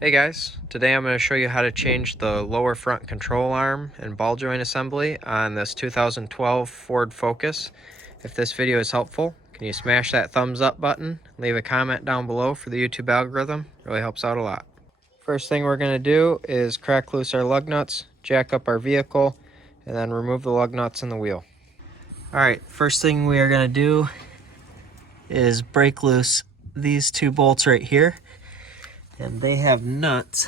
Hey guys, today I'm going to show you how to change the lower front control arm and ball joint assembly on this 2012 Ford Focus. If this video is helpful, can you smash that thumbs up button, leave a comment down below for the YouTube algorithm, it really helps out a lot. First thing we're going to do is crack loose our lug nuts, jack up our vehicle, and then remove the lug nuts in the wheel. Alright, first thing we are going to do is break loose these two bolts right here. And they have nuts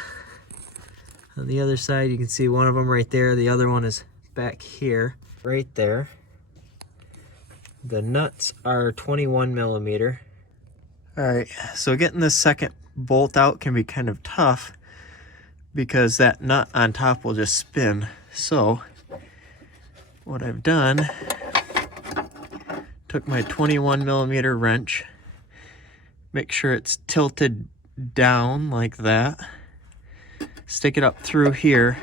on the other side. You can see one of them right there. The other one is back here, right there. The nuts are 21 millimeter. All right, so getting this second bolt out can be kind of tough because that nut on top will just spin. So what I've done, took my 21 millimeter wrench, make sure it's tilted down like that, stick it up through here,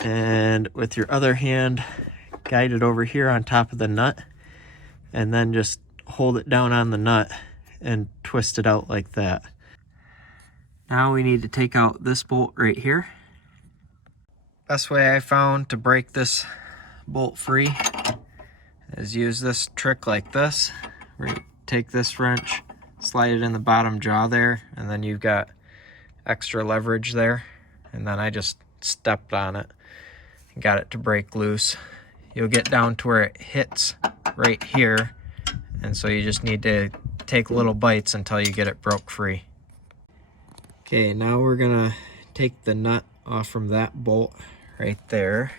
and with your other hand guide it over here on top of the nut, and then just hold it down on the nut and twist it out like that. Now we need to take out this bolt right here. Best way I found to break this bolt free is use this trick like this, where you take this wrench, slide it in the bottom jaw there, and then you've got extra leverage there. And then I just stepped on it and got it to break loose. You'll get down to where it hits right here, and so you just need to take little bites until you get it broke free. Okay, now we're gonna take the nut off from that bolt right there.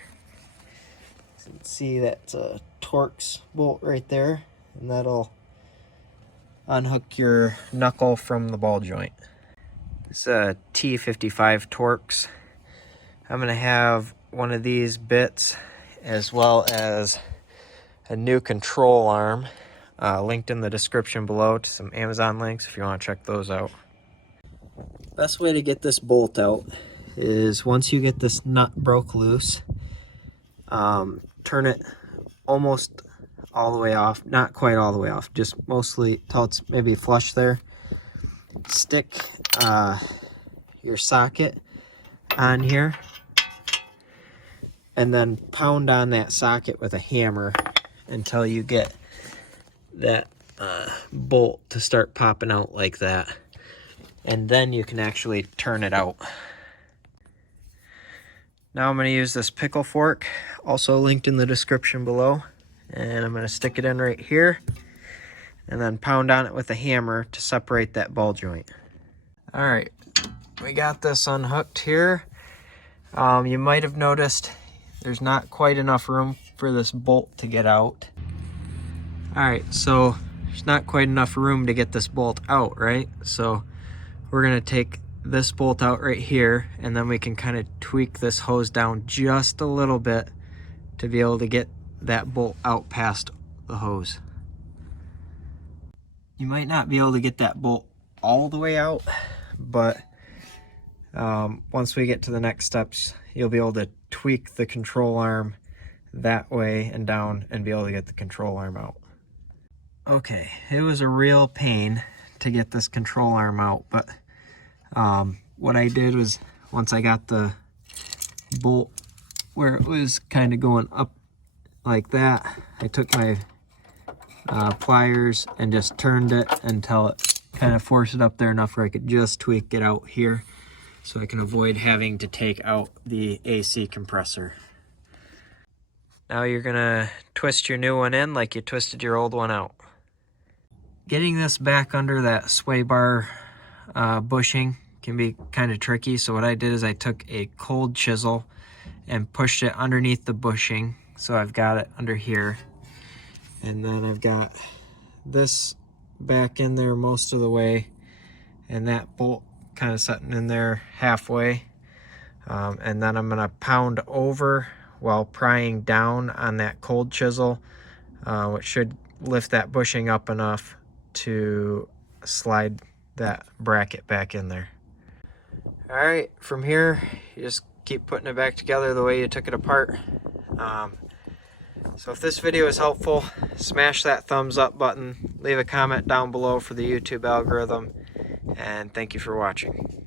You can see that's a Torx bolt right there, and that'll unhook your knuckle from the ball joint. It's a T55 Torx. I'm going to have one of these bits as well as a new control arm linked in the description below to some Amazon links if you want to check those out. Best way to get this bolt out is once you get this nut broke loose, turn it almost all the way off, not quite all the way off, just mostly till it's maybe flush there. Stick your socket on here and then pound on that socket with a hammer until you get that bolt to start popping out like that, and then you can actually turn it out. Now I'm going to use this pickle fork, also linked in the description below. And I'm going to stick it in right here and then pound on it with a hammer to separate that ball joint. All right, we got this unhooked here. You might have noticed there's not quite enough room for this bolt to get out. All right, so there's not quite enough room to get this bolt out, right? So we're going to take this bolt out right here, and then we can kind of tweak this hose down just a little bit to be able to get that bolt out past the hose. You might not be able to get that bolt all the way out, but once we get to the next steps, you'll be able to tweak the control arm that way and down and be able to get the control arm out. Okay, it was a real pain to get this control arm out, but what I did was, once I got the bolt where it was kind of going up like that, I took my pliers and just turned it until it kind of forced it up there enough where I could just tweak it out here, so I can avoid having to take out the AC compressor. Now you're gonna twist your new one in like you twisted your old one out. Getting this back under that sway bar bushing can be kind of tricky, so what I did is I took a cold chisel and pushed it underneath the bushing. So I've got it under here, and then I've got this back in there most of the way, and that bolt kind of sitting in there halfway. And then I'm gonna pound over while prying down on that cold chisel, which should lift that bushing up enough to slide that bracket back in there. All right, from here, you just keep putting it back together the way you took it apart. So if this video is helpful, smash that thumbs up button, leave a comment down below for the YouTube algorithm, and thank you for watching.